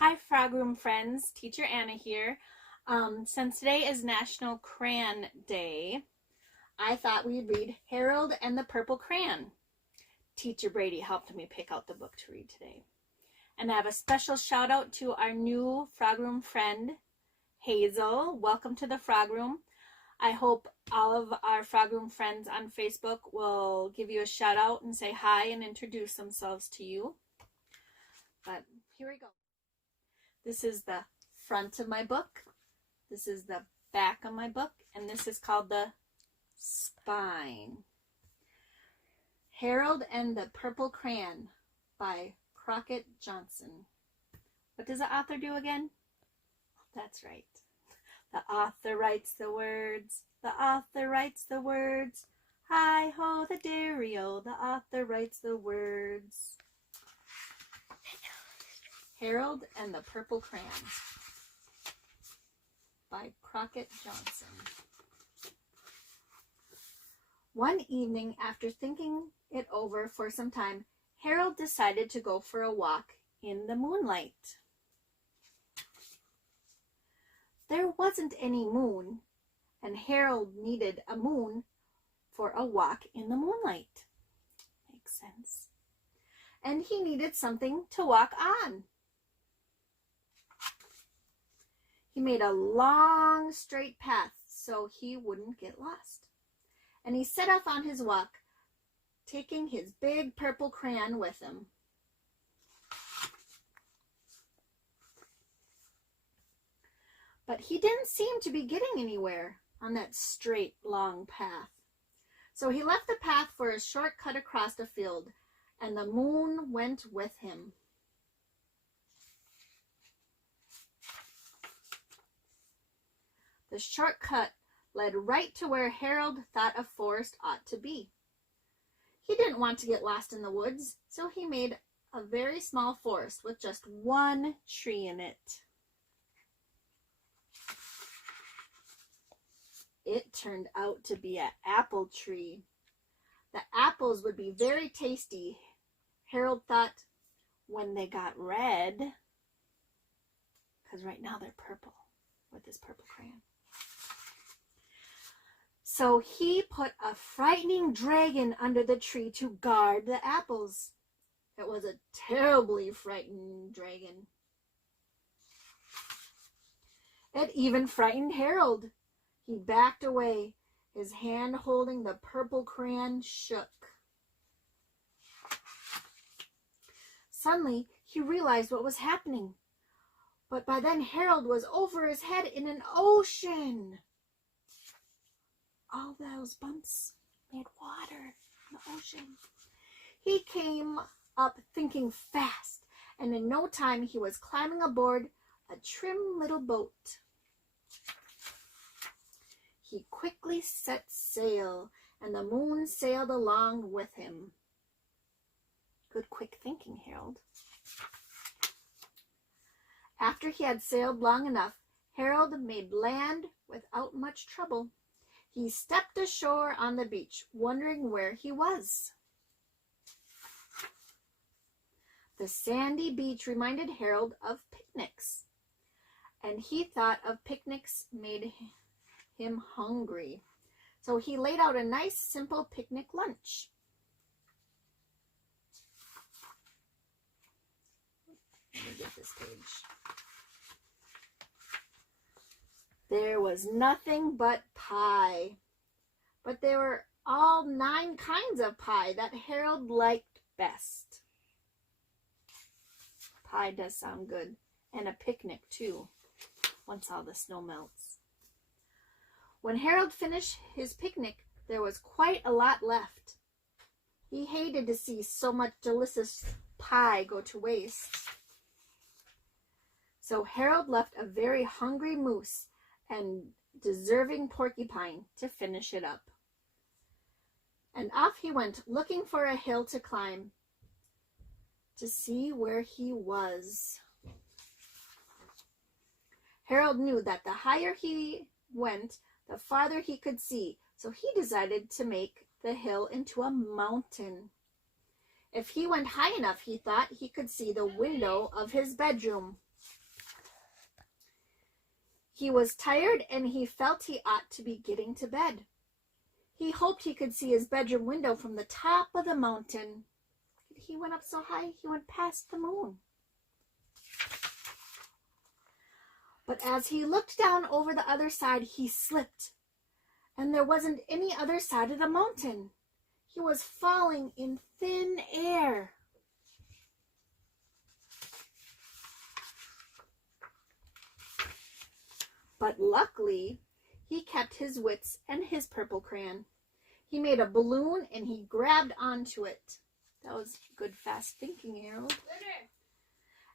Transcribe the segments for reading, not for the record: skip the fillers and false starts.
Hi Frog Room friends, Teacher Anna here. Since today is National Crayon Day, I thought we'd read Harold and the Purple Crayon. Teacher Brady helped me pick out the book to read today. And I have a special shout out to our new Frog Room friend, Hazel. Welcome to the Frog Room. I hope all of our Frog Room friends on Facebook will give you a shout out and say hi and introduce themselves to you. But here we go. This is the front of my book. This is the back of my book. And this is called the spine. Harold and the Purple Crayon by Crockett Johnson. What does the author do again? That's right. The author writes the words. The author writes the words. Hi-ho the dairy-o. The author writes the words. Harold and the Purple Crayon by Crockett Johnson. One evening, after thinking it over for some time, Harold decided to go for a walk in the moonlight. There wasn't any moon, and Harold needed a moon for a walk in the moonlight. Makes sense. And he needed something to walk on. He made a long, straight path so he wouldn't get lost. And he set off on his walk, taking his big purple crayon with him. But he didn't seem to be getting anywhere on that straight, long path. So he left the path for a short cut across a field, and the moon went with him. The shortcut led right to where Harold thought a forest ought to be. He didn't want to get lost in the woods, so he made a very small forest with just one tree in it. It turned out to be an apple tree. The apples would be very tasty, Harold thought, when they got red, because right now they're purple with this purple crayon. So he put a frightening dragon under the tree to guard the apples. It was a terribly frightening dragon. It even frightened Harold. He backed away. His hand holding the purple crayon shook. Suddenly, he realized what was happening. But by then, Harold was over his head in an ocean. All those bumps made water in the ocean. He came up thinking fast, and in no time he was climbing aboard a trim little boat. He quickly set sail, and the moon sailed along with him. Good quick thinking, Harold. After he had sailed long enough, Harold made land without much trouble. He stepped ashore on the beach, wondering where he was. The sandy beach reminded Harold of picnics, and he thought of picnics made him hungry. So he laid out a nice, simple picnic lunch. Let me get this page. There was nothing but pie. But there were all 9 kinds of pie that Harold liked best. Pie does sound good. And a picnic, too, once all the snow melts. When Harold finished his picnic, there was quite a lot left. He hated to see so much delicious pie go to waste. So Harold left a very hungry moose and deserving porcupine to finish it up. And off he went, looking for a hill to climb to see where he was. Harold knew that the higher he went, the farther he could see, so he decided to make the hill into a mountain. If he went high enough, he thought he could see the window of his bedroom. He was tired and he felt he ought to be getting to bed. He hoped he could see his bedroom window from the top of the mountain. He went up so high, he went past the moon. But as he looked down over the other side, he slipped, and there wasn't any other side of the mountain. He was falling in thin air. But luckily, he kept his wits and his purple crayon. He made a balloon and he grabbed onto it. That was good fast thinking, Harold.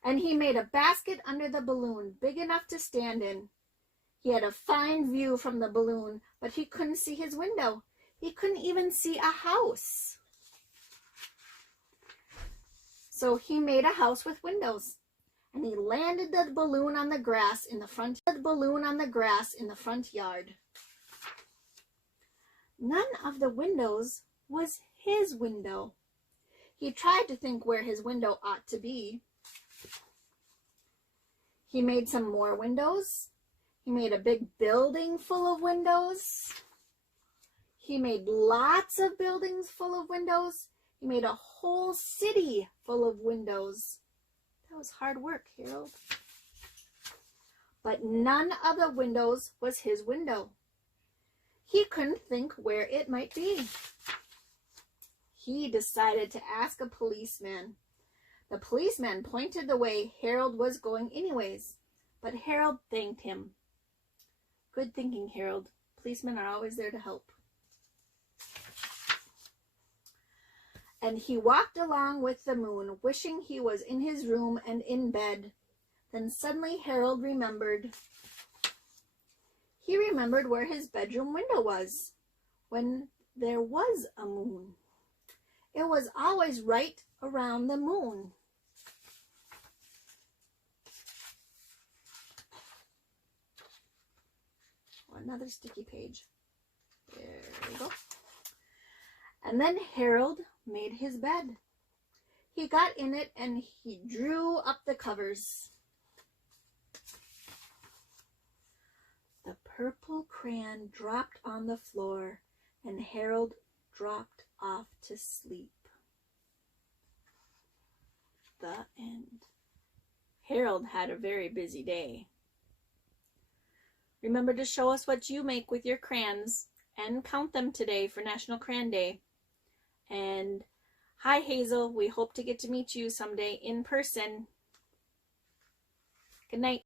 And he made a basket under the balloon, big enough to stand in. He had a fine view from the balloon, but he couldn't see his window. He couldn't even see a house. So he made a house with windows, and he landed the balloon on the grass in the front yard. None of the windows was his window. He tried to think where his window ought to be. He made some more windows. He made a big building full of windows. He made lots of buildings full of windows. He made a whole city full of windows. That was hard work, Harold. But none of the windows was his window. He couldn't think where it might be. He decided to ask a policeman. The policeman pointed the way Harold was going anyways, but Harold thanked him. Good thinking, Harold. Policemen are always there to help. And he walked along with the moon, wishing he was in his room and in bed. Then suddenly Harold remembered. He remembered where his bedroom window was when there was a moon. It was always right around the moon. Another sticky page. There we go. And then Harold made his bed. He got in it and he drew up the covers. The purple crayon dropped on the floor and Harold dropped off to sleep. The end. Harold had a very busy day. Remember to show us what you make with your crayons and count them today for National Crayon Day. And hi, Hazel. We hope to get to meet you someday in person. Good night.